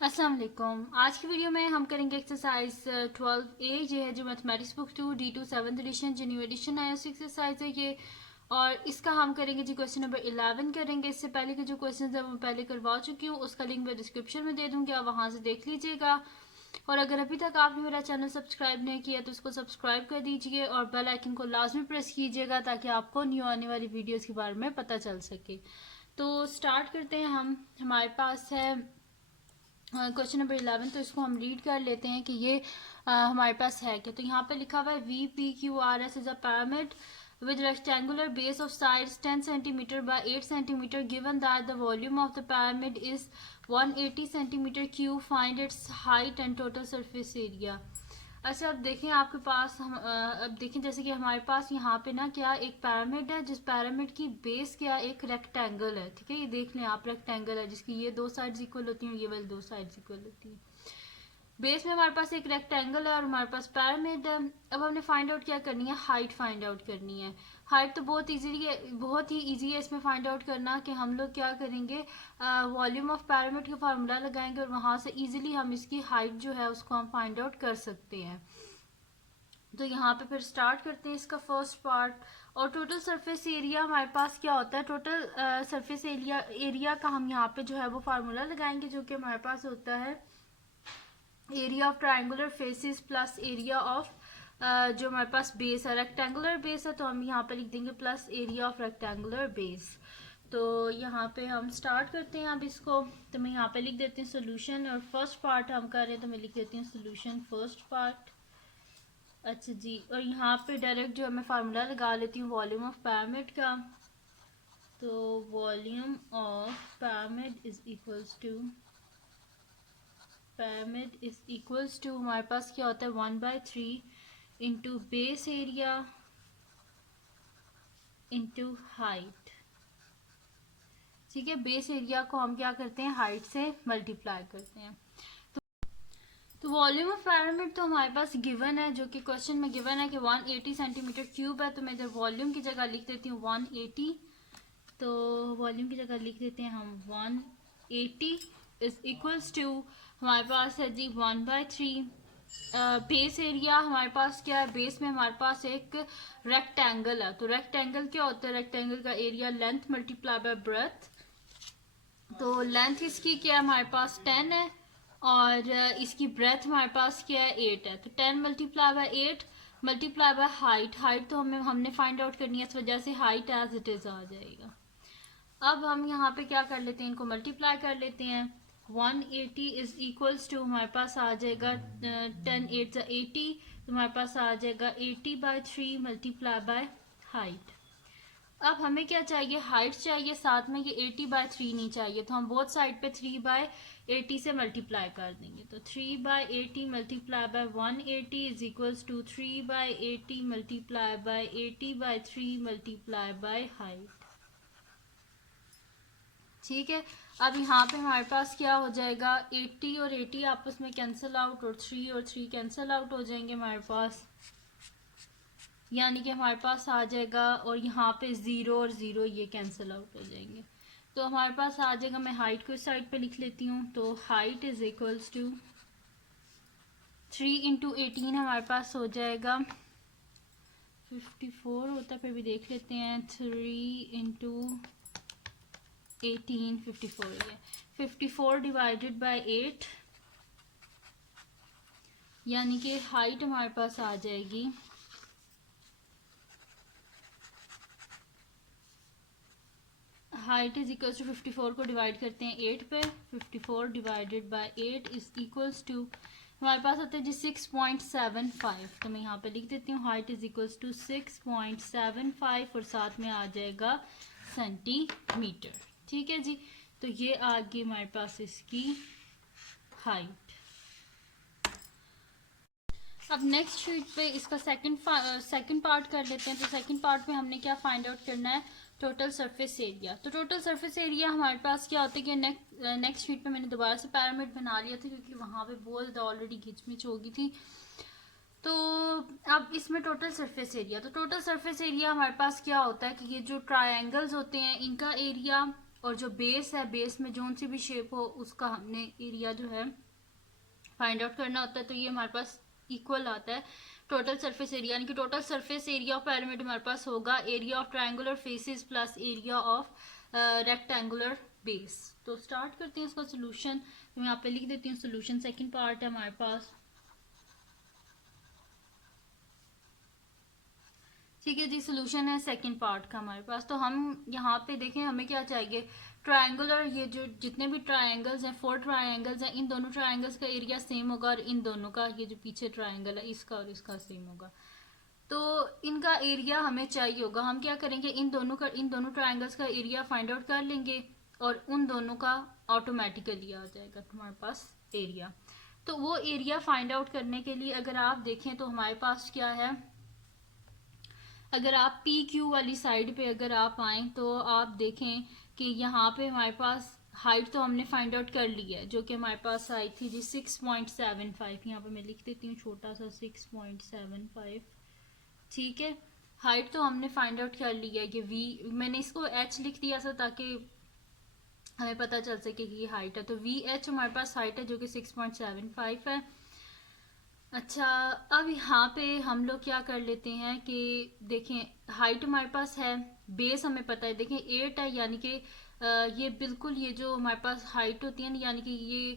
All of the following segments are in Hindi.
अस्सलाम वालेकुम। आज की वीडियो में हम करेंगे एक्सरसाइज 12A। ये है जो mathematics book 2 D2 7th edition जो न्यू एडिशन आया उस एक्सरसाइज है ये। और इसका हम करेंगे जी क्वेश्चन नंबर 11 करेंगे। इससे पहले के जो क्वेश्चन है वो पहले करवा चुकी हूँ, उसका लिंक मैं डिस्क्रिप्शन में दे दूँगी, आप वहाँ से देख लीजिएगा। और अगर अभी तक आपने मेरा चैनल सब्सक्राइब नहीं किया तो उसको सब्सक्राइब कर दीजिए और बेल आइकन को लाजमी प्रेस कीजिएगा ताकि आपको न्यू आने वाली वीडियोज़ के बारे में पता चल सके। तो स्टार्ट करते हैं हम। हमारे पास है क्वेश्चन नंबर 11। तो इसको हम रीड कर लेते हैं कि ये हमारे पास है क्या। तो यहाँ पे लिखा हुआ है V P Q R S is a pyramid with rectangular base of sides 10 centimeter by 8 centimeter. Given that the volume of the pyramid is 180 centimeter cube, find its height and total surface area. अच्छा, अब देखें आपके पास अब देखें जैसे कि हमारे पास यहाँ पे ना क्या एक पैरामिड है, जिस पैरामिड की बेस क्या एक रेक्टेंगल है। ठीक है, ये देख लें आप, रेक्टेंगल है जिसकी ये दो साइड्स इक्वल होती हैं, ये वाली दो साइड्स इक्वल होती हैं। बेस में हमारे पास एक रेक्टेंगल है और हमारे पास पैरामिड है। अब हमने फाइंड आउट क्या करनी है, हाइट फाइंड आउट करनी है। हाइट तो बहुत ही ईजी है इसमें फाइंड आउट करना कि हम लोग क्या करेंगे, वॉल्यूम ऑफ पैरामिड का फार्मूला लगाएंगे और वहां से इजीली हम इसकी हाइट जो है उसको हम फाइंड आउट कर सकते हैं। तो यहाँ पे फिर स्टार्ट करते हैं इसका फर्स्ट पार्ट। और टोटल सरफेस एरिया हमारे पास क्या होता है, टोटल सरफेस एरिया का हम यहाँ पे जो है वो फार्मूला लगाएंगे जो कि हमारे पास होता है area of triangular faces plus area of जो हमारे पास बेस है, रेक्टेंगुलर बेस है तो हम यहाँ पे लिख देंगे plus area of rectangular base. तो यहाँ पे हम स्टार्ट करते हैं अब इसको। तो मैं यहाँ पे लिख देती हूँ सोल्यूशन और फर्स्ट पार्ट हम कर रहे हैं तो मैं लिख देती हूँ सोल्यूशन फर्स्ट पार्ट। अच्छा जी, और यहाँ पे डायरेक्ट जो है मैं फार्मूला लगा लेती हूँ वॉल्यूम ऑफ पैरामिड का। तो volume of pyramid is equals to हमारे पास क्या होता है 1/3 into base area into height. ठीक है, बेस एरिया को हम क्या करते हैं, हाइट से मल्टीप्लाई करते हैं। तो वॉल्यूम ऑफ पैरामिड तो हमारे पास गिवन है, जो कि क्वेश्चन में गिवन है कि 180 सेंटीमीटर क्यूब है। तो मैं इधर वॉल्यूम की जगह लिख देती हूँ 180। तो वॉल्यूम की जगह लिख देते हैं हम 180 इज इक्वल्स टू हमारे पास है जी 1/3। बेस एरिया हमारे पास क्या है, बेस में हमारे पास एक रेक्टेंगल है। तो रेक्टेंगल क्या होता है, रेक्टेंगल का area length multiply by breath. तो लेंथ इसकी क्या है हमारे पास 10 है और इसकी ब्रेथ हमारे पास क्या है 8 है। तो 10 multiply by 8 multiply by height. Height तो हमने फाइंड आउट करनी है, इस वजह से हाइट एज इट इज आ जाएगा। अब हम यहाँ पे क्या कर लेते हैं, इनको मल्टीप्लाई कर लेते हैं। 180 इज इक्वल्स टू हमारे पास आ जाएगा 10 8 80। तो हमारे पास आ जाएगा 80/3 मल्टीप्लाई बाय हाइट। अब हमें क्या चाहिए, हाइट चाहिए, साथ में ये 80/3 नहीं चाहिए। तो हम बोथ साइड पे 3/80 से मल्टीप्लाई कर देंगे। तो 3/80 multiply by 180 is equals to 3/80 multiply by 80/3 multiply by height. ठीक है, अब यहाँ पे हमारे पास क्या हो जाएगा, 80 और 80 आपस में कैंसिल आउट और 3 और 3 कैंसिल आउट हो जाएंगे हमारे पास, यानी कि हमारे पास आ जाएगा। और यहाँ पे 0 और 0 ये कैंसिल आउट हो जाएंगे। तो हमारे पास आ जाएगा, मैं हाइट को इस साइड पे लिख लेती हूँ। तो height is equals to 3 into 18 हमारे पास हो जाएगा 54 होता है, फिर भी देख लेते हैं। 3 इंटू 18 54 है। 54 डिवाइडेड बाय 8 यानी कि हाइट हमारे पास आ जाएगी हाइट इज इक्वल्स टू 54 को डिवाइड करते हैं 8 पे। 54 divided by 8 is equals to हमारे पास आता है जी 6.75। तो मैं यहाँ पे लिख देती हूँ हाइट इज इक्वल्स टू 6.75 और साथ में आ जाएगा सेंटीमीटर। ठीक है जी, तो ये आ गई हमारे पास इसकी हाइट। अब नेक्स्ट शीट पे इसका सेकंड पार्ट कर लेते हैं। तो सेकंड पार्ट में हमने क्या फाइंड आउट करना है, टोटल सरफेस एरिया। तो टोटल सरफेस एरिया हमारे पास क्या होता है कि नेक्स्ट शीट पे मैंने दोबारा से पैरामिड बना लिया था क्योंकि वहां पे बहुत ज़्यादा ऑलरेडी घिचमिच हो गई थी। तो अब इसमें टोटल सरफेस एरिया, तो टोटल सरफेस एरिया हमारे पास क्या होता है कि ये जो ट्रायंगल्स होते हैं इनका एरिया और जो बेस है, बेस में जो सी भी शेप हो उसका हमने एरिया जो है फाइंड आउट करना होता है। तो ये हमारे पास इक्वल आता है टोटल सरफेस एरिया, यानी कि total surface area of pyramid हमारे पास होगा area of triangular faces plus area of rectangular base. तो स्टार्ट करते हैं इसका सोल्यूशन। तो मैं यहाँ पे लिख देती हूँ सोल्यूशन। सेकंड पार्ट है हमारे पास, ठीक है जी। सोल्यूशन है सेकंड पार्ट का हमारे पास। तो हम यहाँ पे देखें हमें क्या चाहिए, ट्रायंगुलर, ये जो जितने भी ट्रायंगल्स हैं, 4 ट्रायंगल्स हैं, इन दोनों ट्रायंगल्स का एरिया सेम होगा और इन दोनों का, ये जो पीछे ट्रायंगल है इसका और इसका सेम होगा। तो इनका एरिया हमें चाहिए होगा। हम क्या करेंगे, इन दोनों ट्रायंगल्स का एरिया फाइंड आउट कर लेंगे और उन दोनों का ऑटोमेटिकली आ जाएगा हमारे पास एरिया। तो वो एरिया फाइंड आउट करने के लिए अगर आप देखें तो हमारे पास क्या है, अगर आप पी क्यू वाली साइड पे अगर आप आए तो आप देखें कि यहाँ पे हमारे पास हाइट तो हमने फाइंड आउट कर ली है, जो कि हमारे पास आई थी जी 6.75। यहाँ पे मैं लिख देती हूँ छोटा सा 6.75, ठीक है। हाइट तो हमने फाइंड आउट कर ली है, ये वी, मैंने इसको एच लिख दिया था ताकि हमें पता चल सके कि ये हाइट है। तो वी एच हमारे पास हाइट है जो कि 6.75 है। अच्छा, अब यहाँ पे हम लोग क्या कर लेते हैं कि देखें हाइट हमारे पास है, बेस हमें पता है, देखें 8 है, यानी कि ये बिल्कुल ये जो हमारे पास हाइट होती है ना, यानी कि ये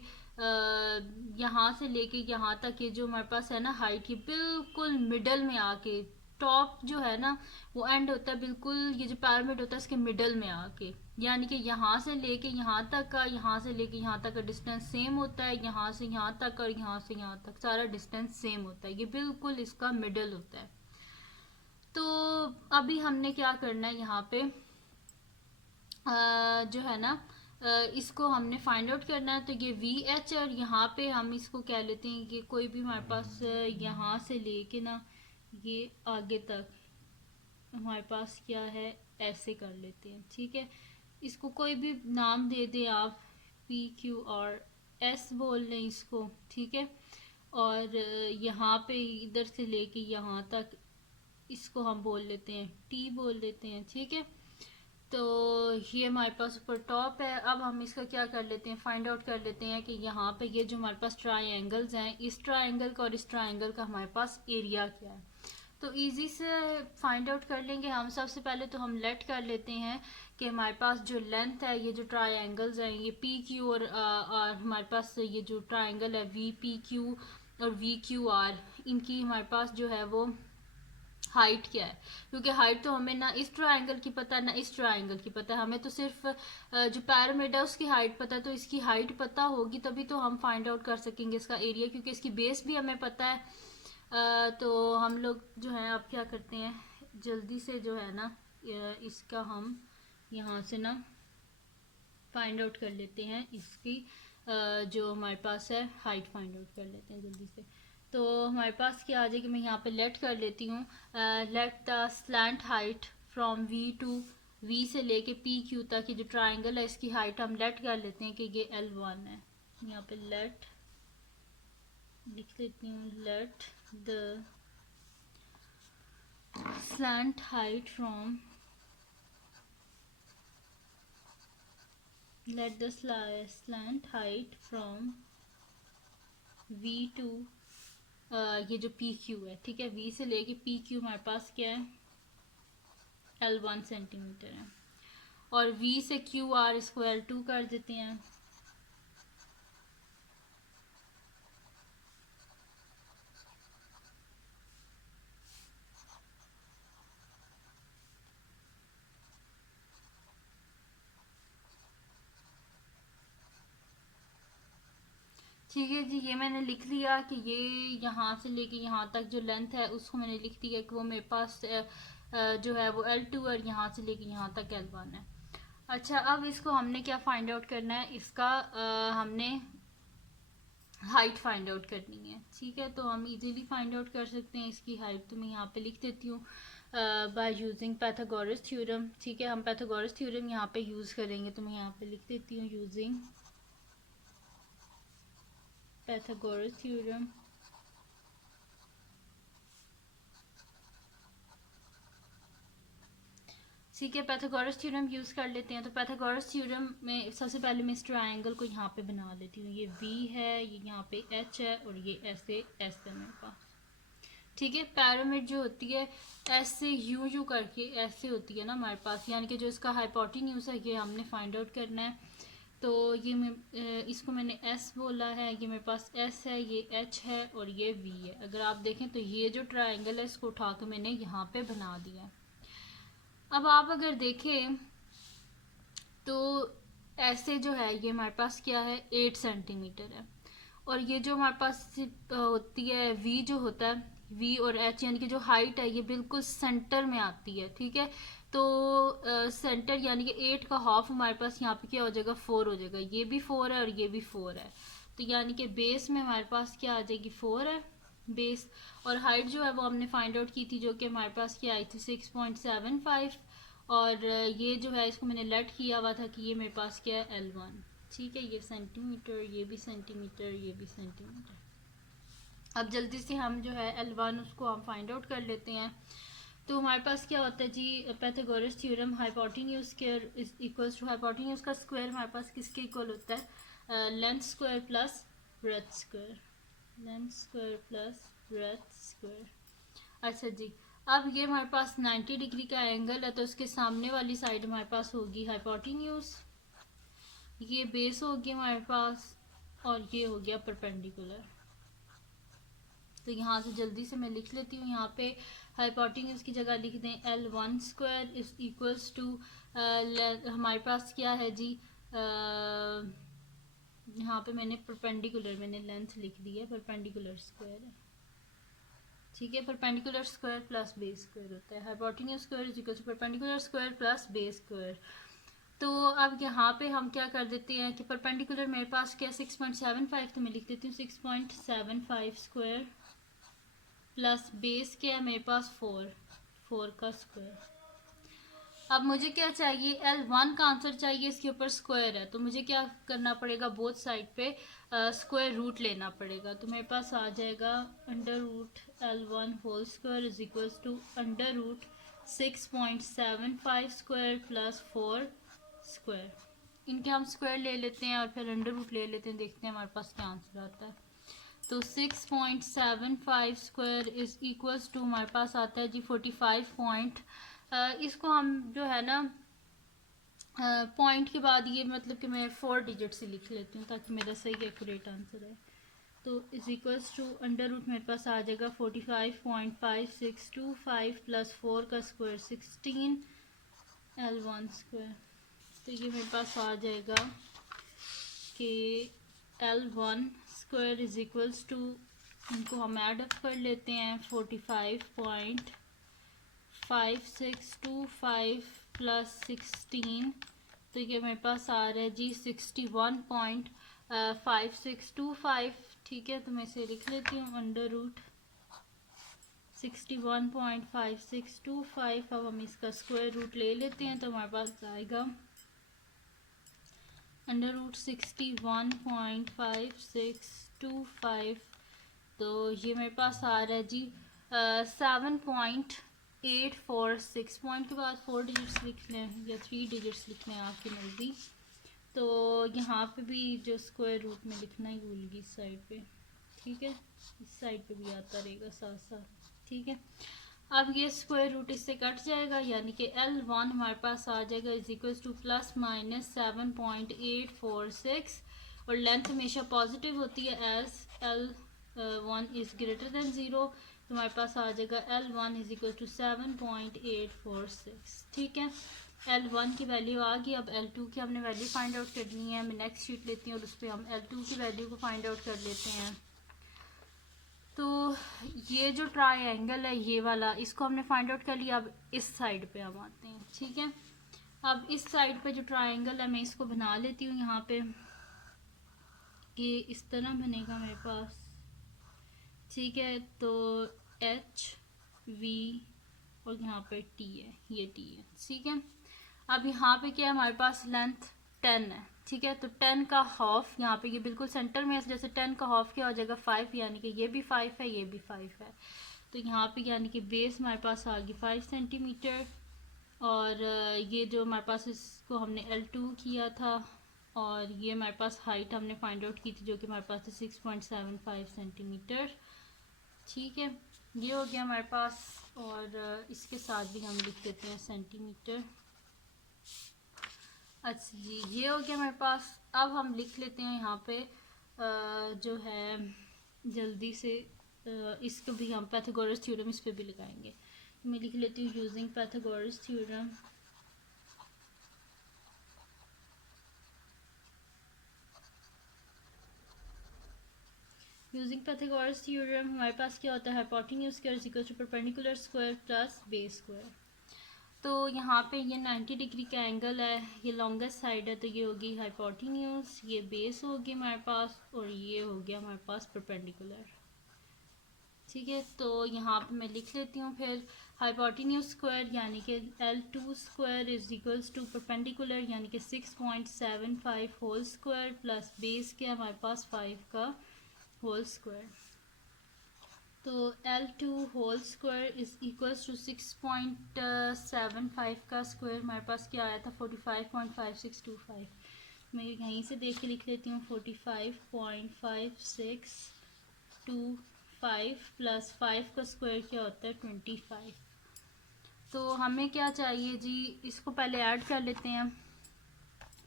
यहाँ से लेके यहाँ तक ये जो हमारे पास है ना हाइट, ये बिल्कुल मिडल में आके, टॉप जो है ना वो एंड होता है बिल्कुल, ये जो पिरामिड होता है इसके मिडल में आके, यानी कि यहाँ से लेके यहाँ तक का, यहाँ से लेके यहाँ तक का डिस्टेंस सेम होता है, यहाँ से यहाँ तक और यहाँ से यहाँ तक सारा डिस्टेंस सेम होता है, ये बिल्कुल इसका मिडल होता है। तो अभी हमने क्या करना है यहाँ पे, जो है ना इसको हमने फाइंड आउट करना है। तो ये वी एच, और यहाँ पे हम इसको कह लेते हैं कि कोई भी हमारे पास यहाँ से लेके ना ये आगे तक हमारे पास क्या है, ऐसे कर लेते हैं, ठीक है। इसको कोई भी नाम दे दे आप, पी क्यू और एस बोल लें इसको, ठीक है। और यहाँ पे इधर से लेके यहाँ तक इसको हम बोल लेते हैं टी बोल लेते हैं, ठीक है। तो ये हमारे पास ऊपर टॉप है। अब हम इसका क्या कर लेते हैं, फाइंड आउट कर लेते हैं कि यहाँ पे ये जो हमारे पास ट्रायंगल्स हैं, इस ट्रायंगल का और इस ट्रायंगल का हमारे पास एरिया क्या है। तो इजी से फाइंड आउट कर लेंगे हम। सबसे पहले तो हम लेट कर लेते हैं कि हमारे पास जो लेंथ है, ये जो ट्रायंगल्स हैं, ये पी क्यू और हमारे पास ये जो ट्रायंगल है वी पी क्यू और वी क्यू आर, इनकी हमारे पास जो है वो हाइट क्या है। क्योंकि हाइट तो हमें ना इस ट्रायंगल की पता है ना इस ट्रायंगल की पता है, हमें तो सिर्फ जो पिरामिड है उसकी हाइट पता है। तो इसकी हाइट पता होगी तभी तो हम फाइंड आउट कर सकेंगे इसका एरिया, क्योंकि इसकी बेस भी हमें पता है। तो हम लोग जो है अब क्या करते हैं, जल्दी से जो है ना इसका हम यहाँ से ना फाइंड आउट कर लेते हैं, इसकी जो हमारे पास है हाइट फाइंड आउट कर लेते हैं जल्दी से। तो हमारे पास क्या आ जाएगी, मैं यहाँ पे लेट कर लेती हूँ, let the slant height from V to, V से लेके पी क्यू तक ये जो ट्राइंगल है इसकी हाइट हम लेट कर लेते हैं कि ये L1 है। यहाँ पे लेट लिख लेती हूँ, let the slant height from, let the slant height from V to ये जो पी क्यू है, ठीक है, V से लेके पी क्यू हमारे पास क्या है L1 सेंटीमीटर है, और V से क्यू आर इसको L2 कर देते हैं। ठीक है जी, ये मैंने लिख लिया कि ये यहाँ से लेके यहाँ तक जो लेंथ है उसको मैंने लिख दिया कि वो मेरे पास जो है वो L2 और यहाँ से लेके यहाँ तक L1 है। अच्छा, अब इसको हमने क्या फाइंड आउट करना है, इसका हमने हाइट फाइंड आउट करनी है, ठीक है। तो हम इजीली फाइंड आउट कर सकते हैं इसकी हाइट। तो मैं यहाँ पे लिख देती हूँ बाय यूजिंग पैथागोरस थ्योरम, ठीक है। हम पैथागोरस थ्योरम यहाँ पे यूज़ करेंगे, तो मैं यहाँ पे लिख देती हूँ यूजिंग Pythagoras theorem, ठीक है, पैथागोरस थ्योरम यूज़ कर लेते हैं। तो पैथागोरस थ्योरम में सबसे पहले मैं इस ट्रायंगल को यहाँ पे बना लेती हूँ। ये V है, ये यहाँ पे H है और ये ऐसे S है मेरे पास। ठीक है, पैरामिड जो होती है ऐसे यूं करके ऐसे होती है ना हमारे पास, यानी कि जो इसका हाइपोटेन्यूज है ये हमने फाइंड आउट करना है। तो ये इसको मैंने S बोला है, ये मेरे पास S है, ये H है और ये V है। अगर आप देखें तो ये जो ट्रायंगल है इसको उठा के मैंने यहाँ पे बना दिया है। अब आप अगर देखें तो ऐसे जो है ये हमारे पास क्या है 8 सेंटीमीटर है, और ये जो हमारे पास होती है V जो होता है V और H यानी कि जो हाइट है ये बिल्कुल सेंटर में आती है। ठीक है, तो सेंटर यानी कि 8 का हाफ हमारे पास यहाँ पे क्या हो जाएगा 4 हो जाएगा। ये भी 4 है और ये भी 4 है, तो यानी कि बेस में हमारे पास क्या आ जाएगी 4 है बेस। और हाइट जो है वो हमने फाइंड आउट की थी, जो कि हमारे पास क्या आई थी 6.75, और ये जो है इसको मैंने लेट किया हुआ था कि ये मेरे पास क्या है L1। ठीक है, ये सेंटीमीटर, ये भी सेंटीमीटर, ये भी सेंटीमीटर। अब जल्दी से हम जो है L1 उसको हम फाइंड आउट कर लेते हैं। तो हमारे पास क्या होता है जी, Pythagoras theorem hypotenuse square is equals to hypotenuse का स्क्वायर हमारे पास किसके इक्वल होता है length square plus breadth square, length square plus breadth square. अच्छा जी, अब ये हमारे पास 90 डिग्री का एंगल है, तो उसके सामने वाली साइड हमारे पास होगी हाइपोटेन्यूज, ये बेस होगी हमारे पास, और ये हो गया परपेंडिकुलर। तो यहाँ से जल्दी से मैं लिख लेती हूँ, यहाँ पे हाइपोटेन्यूज की जगह लिख दें L1 square is equals to हमारे पास क्या है जी, यहाँ पे मैंने परपेंडिकुलर मैंने लेंथ लिख दी है, परपेंडिकुलर स्क्वायर है। ठीक है, perpendicular square plus base square होता है, hypotenuse square is equal to perpendicular square plus base square. तो अब यहाँ पे हम क्या कर देते हैं कि परपेंडिकुलर मेरे पास क्या 6.75, तो मैं लिख देती हूँ 6.75 स्क्वायर प्लस बेस क्या है मेरे पास 4 का स्क्वायर। अब मुझे क्या चाहिए L1 का आंसर चाहिए, इसके ऊपर स्क्वायर है, तो मुझे क्या करना पड़ेगा बोथ साइड पे स्क्वायर रूट लेना पड़ेगा। तो मेरे पास आ जाएगा under root L1 whole square is equals to under root 6.75 square plus 4 square. इनके हम स्क्वायर ले लेते हैं और फिर अंडर रूट ले लेते हैं, देखते हैं हमारे पास क्या आंसर आता है। तो 6.75 स्क्वायर इज इक्वल्स टू हमारे पास आता है जी 45 इसको हम जो है ना पॉइंट के बाद ये मतलब कि मैं 4 डिजिट से लिख लेती हूँ ताकि मेरा सही एक्यूरेट आंसर है। तो is equals to under root मेरे पास आ जाएगा 45.5625 प्लस 4 का स्क्वायर 16 L1 स्क्वायर। तो ये मेरे पास आ जाएगा कि L1 square is equals to, इनको हम ऐड अप कर लेते हैं 45.5625 प्लस 16, तो ये मेरे पास आ रहा है जी 61.5625। ठीक है, तो मैं इसे लिख लेती हूँ अंडर रूट 61.5625। अब हम इसका स्क्वायर रूट ले लेते हैं, तो हमारे पास आएगा अंडर रूट 61.5625। तो ये मेरे पास आ रहा है जी 7.846, पॉइंट के बाद 4 डिजिट्स लिख लें या 3 डिजिट्स लिख लें आपकी मर्जी। तो यहाँ पे भी जो स्क्वायर रूट में लिखना ही भूलगी इस साइड पे। ठीक है, इस साइड पे भी आता रहेगा साथ साथ। ठीक है, अब ये स्क्वायर रूट इससे कट जाएगा, यानी कि L1 हमारे पास आ जाएगा is equal to plus minus 7.846, और लेंथ हमेशा पॉजिटिव होती है as L1 is greater than 0, तो हमारे पास आ जाएगा L1 इज इक्वल टू 7.846। ठीक है, L1 की वैल्यू आ गई। अब L2 की हमने वैल्यू फाइंड आउट करनी है। मैं नेक्स्ट शीट लेती हूँ और उस पर हम L2 की वैल्यू को फाइंड आउट कर लेते हैं। तो ये जो ट्रायंगल है ये वाला, इसको हमने फाइंड आउट कर लिया। अब इस साइड पे हम आते हैं। ठीक है, अब इस साइड पे जो ट्रायंगल है मैं इसको बना लेती हूँ यहाँ पे, कि इस तरह बनेगा मेरे पास। ठीक है, तो H V और यहाँ पे T है, ये T है। ठीक है, अब यहाँ पे क्या है हमारे पास लेंथ 10 है। ठीक है, तो 10 का हाफ यहाँ पे ये बिल्कुल सेंटर में है, जैसे 10 का हाफ क्या हो जाएगा 5, यानी कि ये भी 5 है ये भी 5 है। तो यहाँ पे यानी कि बेस हमारे पास आ गई 5 सेंटीमीटर। और ये जो हमारे पास इसको हमने L2 किया था, और ये हमारे पास हाइट हमने फाइंड आउट की थी जो कि हमारे पास थी 6.75 सेंटीमीटर। ठीक है, ये हो गया हमारे पास। और इसके साथ भी हम लिख देते हैं सेंटीमीटर। अच्छा जी, ये हो गया हमारे पास। अब हम लिख लेते हैं यहाँ पे जो है जल्दी से इसको भी हम पाइथागोरस थ्योरम इस पे भी लगाएंगे। मैं लिख लेती हूँ using Pythagoras theorem. Using Pythagoras theorem हमारे पास क्या होता है, hypotenuse square is equal to perpendicular square plus base square. तो यहाँ पे ये 90 डिग्री का एंगल है, ये लॉन्गेस्ट साइड है, तो ये होगी हाइपोटेन्यूज, ये बेस होगी हमारे पास, और ये हो गया हमारे पास परपेंडिकुलर। ठीक है, तो यहाँ पे मैं लिख लेती हूँ फिर हाइपोटेन्यूज स्क्वायर यानी कि L2 square is equals to perpendicular यानी कि 6.75 होल स्क्वायर प्लस बेस के हमारे पास 5 का होल स्क्वायर। तो L2 whole square is equals to 6.75 का स्क्वायर हमारे पास क्या आया था 45.5625। मैं यहीं से देख के लिख लेती हूँ 45.5625 प्लस 5 का स्क्वायर क्या होता है 25। तो हमें क्या चाहिए जी, इसको पहले ऐड कर लेते हैं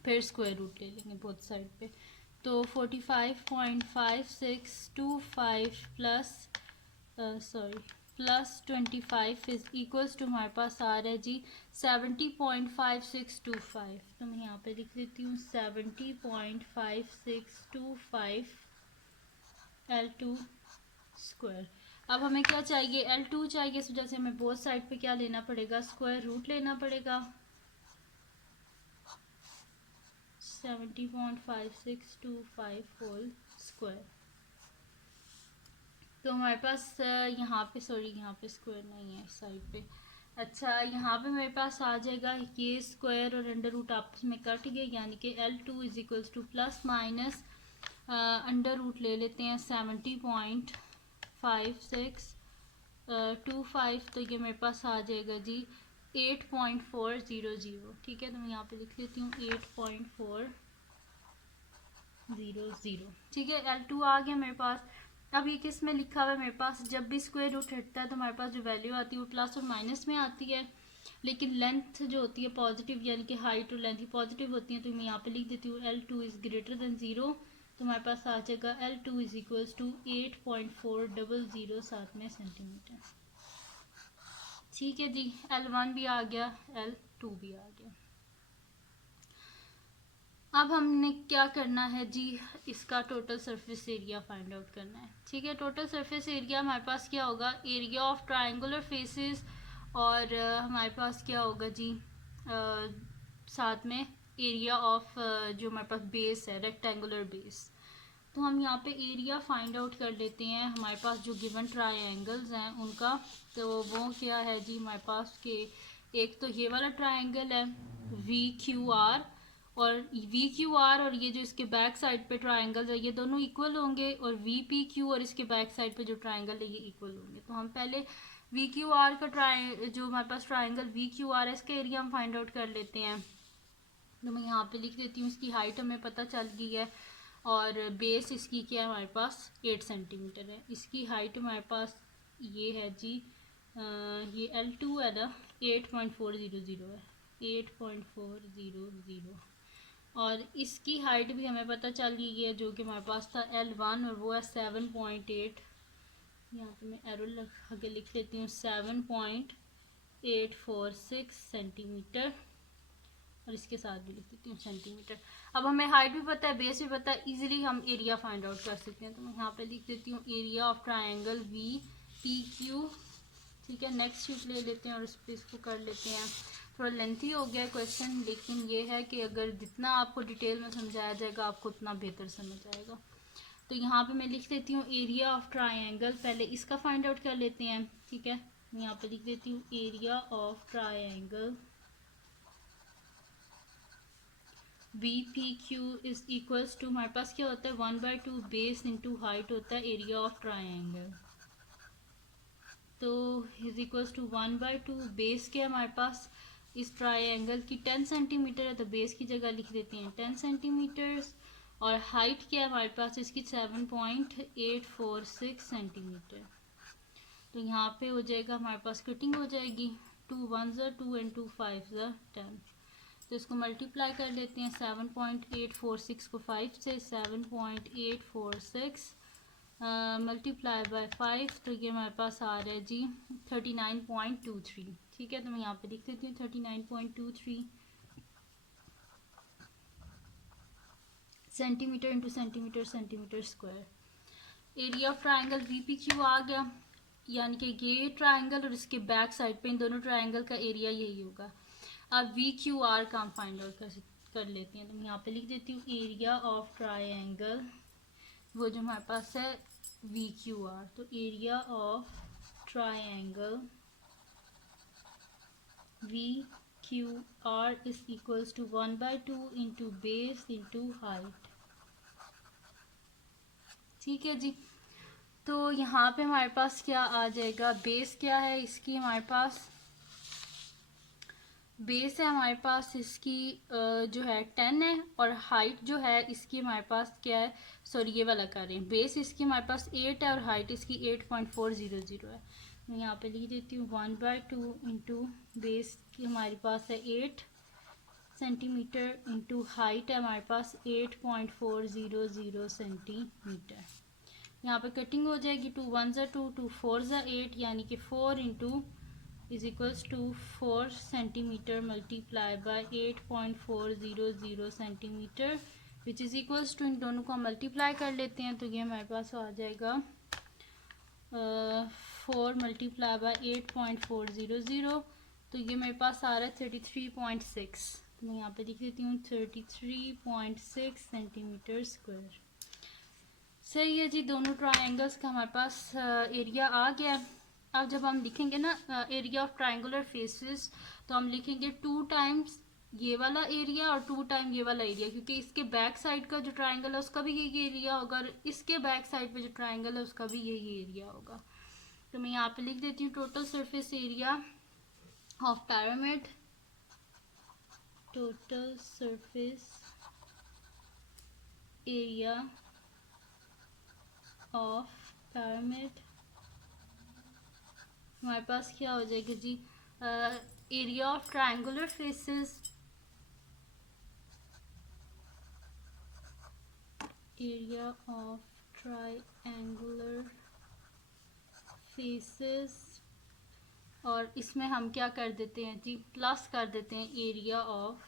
फिर स्क्वायर रूट ले लेंगे बोथ साइड पे। तो 45.5625 plus plus 25 is equals to हमारे पास आ रहा है जी 70.5625। तो मैं यहाँ पे लिख लेती हूँ 70.5625 L2 स्क्वायर। अब हमें क्या चाहिए, L2 चाहिए, इस वजह से हमें बोथ साइड पे क्या लेना पड़ेगा, स्क्वायर रूट लेना पड़ेगा। 70.5625 होल स्क्वायर। तो हमारे पास यहाँ पे यहाँ पे स्क्वायर नहीं है इस साइड पे। अच्छा, यहाँ पे मेरे पास आ जाएगा ये स्क्वायर और अंडर रूट आपस में कट गए यानी कि L2 is equals to plus minus under root ले लेते हैं 70.5625। तो ये मेरे पास आ जाएगा जी 8.400। ठीक है, तो मैं यहाँ पे लिख लेती हूँ 8.400। ठीक है, L2 आ गया मेरे पास। अब ये किस में लिखा हुआ है मेरे पास, जब भी स्क्वायर रूट हटता है तो हमारे पास जो वैल्यू आती है वो प्लस और माइनस में आती है, लेकिन लेंथ जो होती है पॉजिटिव यानी कि हाइट और लेंथ ही पॉजिटिव होती है। तो मैं यहाँ पे लिख देती हूँ L2 इज ग्रेटर देन 0। तो हमारे पास आ जाएगा L2 is equals to 8.400 centimetre. ठीक है जी, L1 भी आ गया, L2 भी आ गया। अब हमने क्या करना है जी, इसका total surface area find out करना है। ठीक है, टोटल सरफेस एरिया हमारे पास क्या होगा, एरिया ऑफ ट्रायंगुलर फेसेस, और हमारे पास क्या होगा जी साथ में एरिया ऑफ जो हमारे पास बेस है रेक्टेंगुलर बेस। तो हम यहाँ पे एरिया फाइंड आउट कर लेते हैं हमारे पास जो गिवन ट्रायंगल्स हैं उनका। तो वो क्या है जी हमारे पास के, एक तो ये वाला ट्रायंगल है VQR, और VQR और ये जो इसके बैक साइड पे ट्रायंगल है ये दोनों इक्वल होंगे, और VPQ और इसके बैक साइड पे जो ट्रायंगल है ये इक्वल होंगे। तो हम पहले VQR का जो हमारे पास ट्रायंगल VQR है इसका एरिया हम फाइंड आउट कर लेते हैं। तो मैं यहाँ पे लिख देती हूँ, इसकी हाइट हमें पता चल गई है, और बेस इसकी क्या है हमारे पास 8 सेंटीमीटर है। इसकी हाइट हमारे पास ये है जी ये L2 है ना 8.400 है, 8.400। और इसकी हाइट भी हमें पता चल गई है जो कि हमारे पास था L1 और वो है 7.8। यहाँ पे मैं एरो लगा के लिख लेती हूँ 7.846 सेंटीमीटर, और इसके साथ भी लिख देती हूँ सेंटीमीटर। अब हमें हाइट भी पता है, बेस भी पता है, इजीली हम एरिया फाइंड आउट कर सकते हैं। तो मैं यहाँ पे लिख देती हूँ एरिया ऑफ ट्रायंगल VPQ। ठीक है, नेक्स्ट शीट ले लेते हैं और इस पर इसको कर लेते हैं। थोड़ा लेंथी हो गया क्वेश्चन, लेकिन ये है कि अगर जितना आपको डिटेल में समझाया जाएगा आपको उतना बेहतर समझ आएगा। तो यहाँ पे मैं लिख देती हूँ एरिया ऑफ ट्रायंगल, पहले इसका फाइंड आउट कर लेते हैं। ठीक है, यहाँ पे लिख देती हूँ area of triangle VPQ is equals to, हमारे पास क्या होता है 1/2 बेस इंटू हाइट होता है एरिया ऑफ ट्रायंगल। तो इज इक्वल्स टू 1/2 बेस के हमारे पास इस ट्रायंगल की 10 सेंटीमीटर है, तो बेस की जगह लिख देते हैं 10 सेंटीमीटर्स। और हाइट क्या है हमारे पास इसकी 7.846 सेंटीमीटर। तो यहाँ पे हो जाएगा हमारे पास कटिंग हो जाएगी 2 1 2 एंड 2 5 10। तो इसको मल्टीप्लाई कर लेते हैं 7.846 को 5 से 7.846 मल्टीप्लाई बाय 5, तो ये हमारे पास आ रहा है जी 39.23। ठीक है, तो मैं यहाँ पे लिख देती हूँ 39.23 centimetre into centimetre centimetre square. Area of triangle VPQ आ गया, यानी कि ये ट्राइंगल और इसके बैक साइड पे इन दोनों ट्राइंगल का एरिया यही होगा। अब VQR का हम फाइंड आउट कर लेते हैं। तो मैं यहाँ पे लिख देती हूँ एरिया ऑफ ट्राइंगल, वो जो हमारे पास है VQR। तो area of triangle VQR is equals to 1/2 into base into height. ठीक है जी, तो यहाँ पे हमारे पास क्या आ जाएगा, बेस क्या है इसकी, हमारे पास बेस है हमारे पास इसकी जो है 10 है, और हाइट जो है इसकी हमारे पास क्या है, सॉरी ये वाला कर रहे हैं, बेस इसकी हमारे पास 8 है और हाइट इसकी 8.400 है। मैं यहाँ पे लिख देती हूँ 1/2 इंटू बेस की हमारे पास है 8 सेंटीमीटर इंटू हाइट है हमारे पास 8.400 सेंटीमीटर। यहाँ पे कटिंग हो जाएगी 2 1 2 2 4 8, यानी कि 4 into is equals to 4 centimetre multiply by 8.400 centimetre, which is equals to, इन दोनों को हम मल्टीप्लाई कर लेते हैं। तो ये हमारे पास आ जाएगा 4 मल्टीप्लाई बाय 8.400, तो ये मेरे पास आ रहा है 33.6। तो मैं यहाँ पे लिख देती हूँ 33.6 सेंटीमीटर स्क्वायर। सही है जी, दोनों ट्राइंगल्स का हमारे पास एरिया आ गया। अब जब हम लिखेंगे ना एरिया ऑफ ट्राइंगुलर फेसेस, तो हम लिखेंगे 2 टाइम्स ये वाला एरिया और 2 टाइम ये वाला एरिया, क्योंकि इसके बैक साइड का जो ट्राइंगल है उसका भी यही एरिया होगा और इसके बैक साइड पे जो ट्राइंगल है उसका भी यही एरिया होगा। तो मैं यहाँ पे लिख देती हूँ total surface area of pyramid, total surface area of pyramid हमारे पास क्या हो जाएगा जी, area of triangular faces, area of triangular faces, और इसमें हम क्या कर देते हैं जी, प्लस कर देते हैं एरिया ऑफ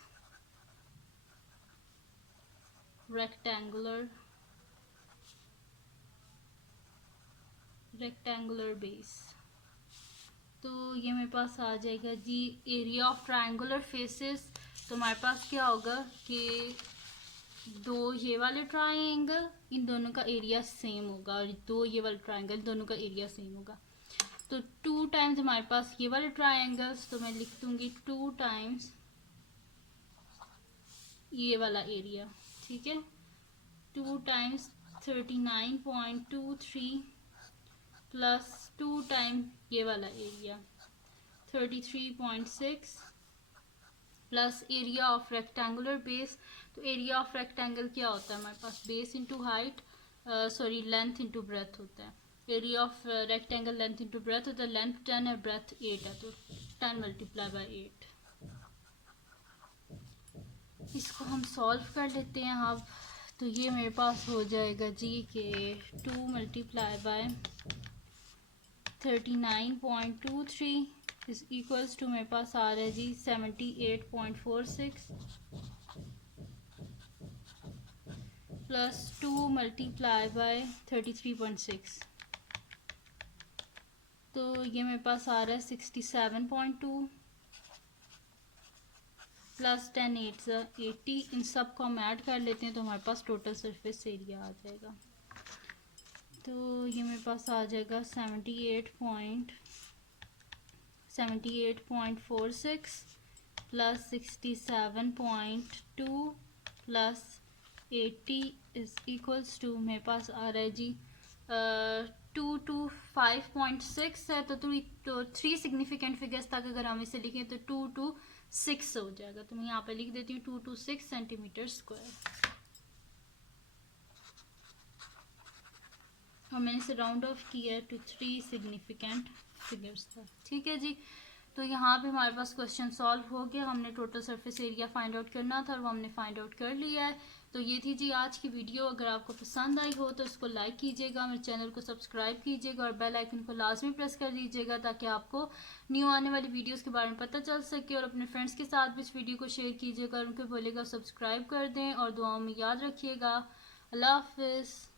रेक्टेंगुलर बेस। तो ये मेरे पास आ जाएगा जी एरिया ऑफ ट्रायंगुलर फेसेस। तो हमारे पास क्या होगा कि दो ये वाले ट्रायंगल इन दोनों का एरिया सेम होगा और दो ये वाले ट्रायंगल दोनों का एरिया सेम होगा। तो 2 टाइम्स हमारे पास ये वाले ट्रायंगल्स, तो मैं लिख दूंगी 2 टाइम्स ये वाला एरिया। ठीक है, 2 टाइम्स 39.23 प्लस 2 टाइम ये वाला area 33.6 plus area of rectangular base. तो एरिया ऑफ रेक्टेंगल क्या होता है हमारे पास, base into height, sorry length into breadth होता है। Area of rectangle length into breadth होता है, लेंथ 10 है ब्रेथ 8 है, तो 10 मल्टीप्लाई बाय 8। इसको हम सॉल्व कर लेते हैं अब। तो ये मेरे पास हो जाएगा जी कि 2 multiply by 39.23 is equals to मेरे पास आ रहा है जी 78.46 प्लस 2 मल्टीप्लाई बाय 33.6, तो ये मेरे पास आ रहा है 67.2 प्लस 10 8 80। इन सब को हम ऐड कर लेते हैं तो हमारे पास टोटल सरफेस एरिया आ जाएगा। तो ये मेरे पास आ जाएगा 78.46 plus 67.2 plus 80 is equals to मेरे पास आ रहा है जी 225.6 है। तो 3 सिग्निफिकेंट फिगर्स तक अगर हम इसे लिखें तो 2 to 6 हो जाएगा। तो मैं यहाँ पे लिख देती हूँ 226 सेंटीमीटर स्क्वायर, और मैंने इसे राउंड ऑफ किया टू 3 सिग्निफिकेंट फिगर्स तक। ठीक है जी, तो यहाँ पे हमारे पास क्वेश्चन सॉल्व हो गया। हमने total surface area find out करना था और वो हमने फाइंड आउट कर लिया है। तो ये थी जी आज की वीडियो। अगर आपको पसंद आई हो तो इसको लाइक कीजिएगा, मेरे चैनल को सब्सक्राइब कीजिएगा और बेल आइकन को लाजमी प्रेस कर दीजिएगा ताकि आपको न्यू आने वाली वीडियोस के बारे में पता चल सके। और अपने फ्रेंड्स के साथ भी इस वीडियो को शेयर कीजिएगा और उनको बोलिएगा सब्सक्राइब कर दें, और दुआओं में याद रखिएगा। अल्लाह हाफिज़।